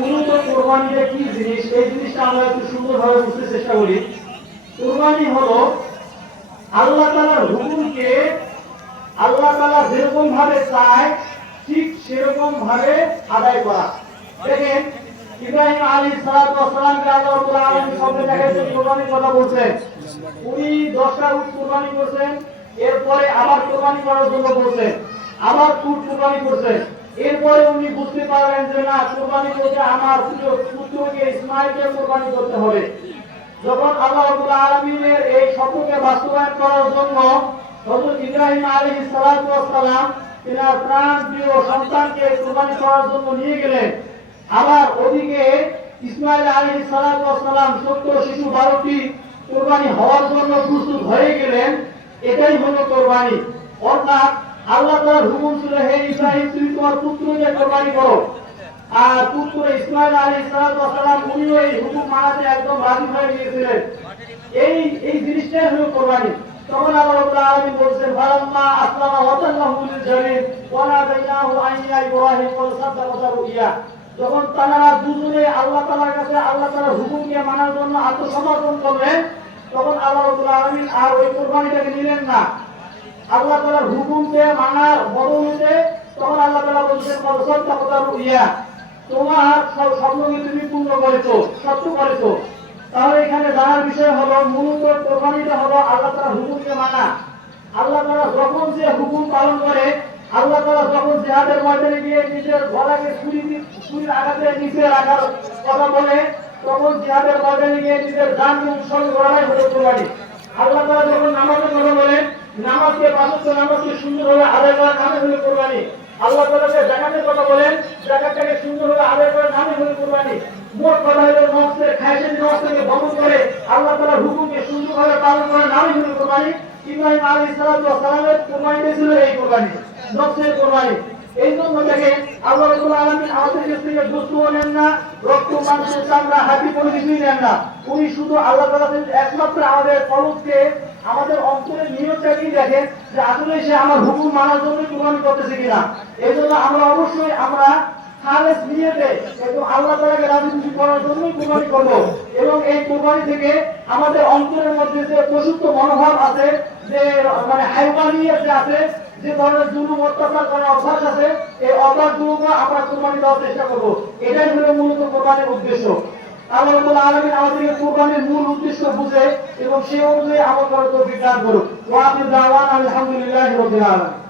মূলত কোরবানিটা কি জিনিস? এই জিনিসটা আমরা একটু সুন্দরভাবে বুঝতে চেষ্টা করি। কোরবানি হলো আল্লাহ তাআলার হুকুমকে আল্লাহ তাআলা যেরকম ভাবে চায়, ঠিক সেরকম ভাবে আদায় করা। দেখেন, ইব্রাহিম আলী সালামকে আল্লাহ আলামিন শব্দে দেখাইছে কোরবানির কথা বলছেন। উনি দশটা উট কোরবানি করছেন, এরপরে আবার কোরবানি করার জন্য বলছেন, আবার উট কোরবানি করছেন। এরপরে উনি বুঝতে পারলেন যে না, কোরবানি করতে আমার পুত্রকে ইসমাইলকে কোরবানি করতে হবে। যখন আল্লাহ আলামিনের এই স্বপ্নকে বাস্তবায়ন করার জন্য হযরত ইব্রাহিম ওয়াস সালাম প্রাণ প্রিয় সন্তানকে কোরবানি করার জন্য নিয়ে গেলেন। আবার ওদিকে ইসমাইল ওয়াস সালাম ছোট্ট শিশু, বারোটি কোরবানি হওয়ার জন্য প্রস্তুত হয়ে গেলেন। এটাই হলো কোরবানি। অর্থাৎ আল্লাহ তাআলার হুকুম ছিল হে ইব্রাহিম, তুমি তোমার পুত্রকে কোরবানি করো। আর পুত্র ইসমাইল আলাইহিস সালাতু ওয়াস সালাম, উনিও এই হুকুম মানাতে একদম রাজি হয়ে গিয়েছিলেন। এই এই জিনিসটাই হলো কোরবানি। তখন যখন আল্লাহ আত্মসমর্পণ করলেন, তখন আল্লাহ রাব্বুল আর ওই কোরবানিটাকে নিলেন না। আল্লাহ তাআলার হুকুমকে মানার বদলে তখন আল্লাহ তাআলা বলছেন সাদ্দাকা রুইয়া তোমার সব স্বপ্নকে তুমি পূর্ণ করেছ, সত্য করেছ। তাহলে এখানে জানার বিষয় হলো, মূলত কোরবানিটা হলো আল্লাহ তাআলার হুকুমকে মানা। আল্লাহ তাআলা যখন যে হুকুম পালন করে, আল্লাহ তাআলা যখন জিহাদের ময়দানে গিয়ে নিজের গলাকে ছুরি ছুরির আঘাতে নিচে রাখার কথা বলে, তখন জিহাদের ময়দানে গিয়ে নিজের জানকে উৎসর্গ করাই হলো আল্লাহ তাআলা যখন নামাজের কথা বলেন নামাজকে পাঁচত্ব নামাজকে সুন্দরভাবে আদায় করার নামে হলো কোরবানি। আল্লাহ তালাকে জাকাতের কথা বলেন, জাকাতটাকে সুন্দরভাবে আদায় করার নামে হলো কোরবানি। মোট কথা হলো খায়সের নফস থেকে দমন করে আল্লাহ তাআলার হুকুমকে সুন্দরভাবে পালন করার নামে হলো কোরবানি। ইব্রাহিম ওয়াস সালামের কোরবানিটা ছিল এই কোরবানি নফসের কোরবানি। এই জন্য দেখে আল্লাহ রাব্বুল আলামিন আমাদের কাছ থেকে বস্তুও নেন না, রক্ত, মাংস, চামড়া হাতি কোনো কিছুই নেন না। উনি শুধু আল্লাহ তাআলা একমাত্র আমাদের কলবকে আমাদের অন্তরের নিয়তটাকেই দেখেন যে আসলে সে আমার হুকুম মানার জন্য কোরবানি করতেছে কিনা। এই জন্য আমরা অবশ্যই আমরা অন্তরের মধ্যে যে মনোভাব আছে, যে মানে আছে, যে আছে আমরা কোরবানি দেওয়ার চেষ্টা করব। এটাই হলো মূলত কোরবানির উদ্দেশ্য। আল্লাহ রাব্বুল আলামিন আমাদেরকে কুরবানির মূল উদ্দেশ্য বুঝে এবং সেই অনুযায়ী আমল করার তৌফিক দান করুন ওয়া আলহামদুলিল্লাহি রাব্বিল আলামিন।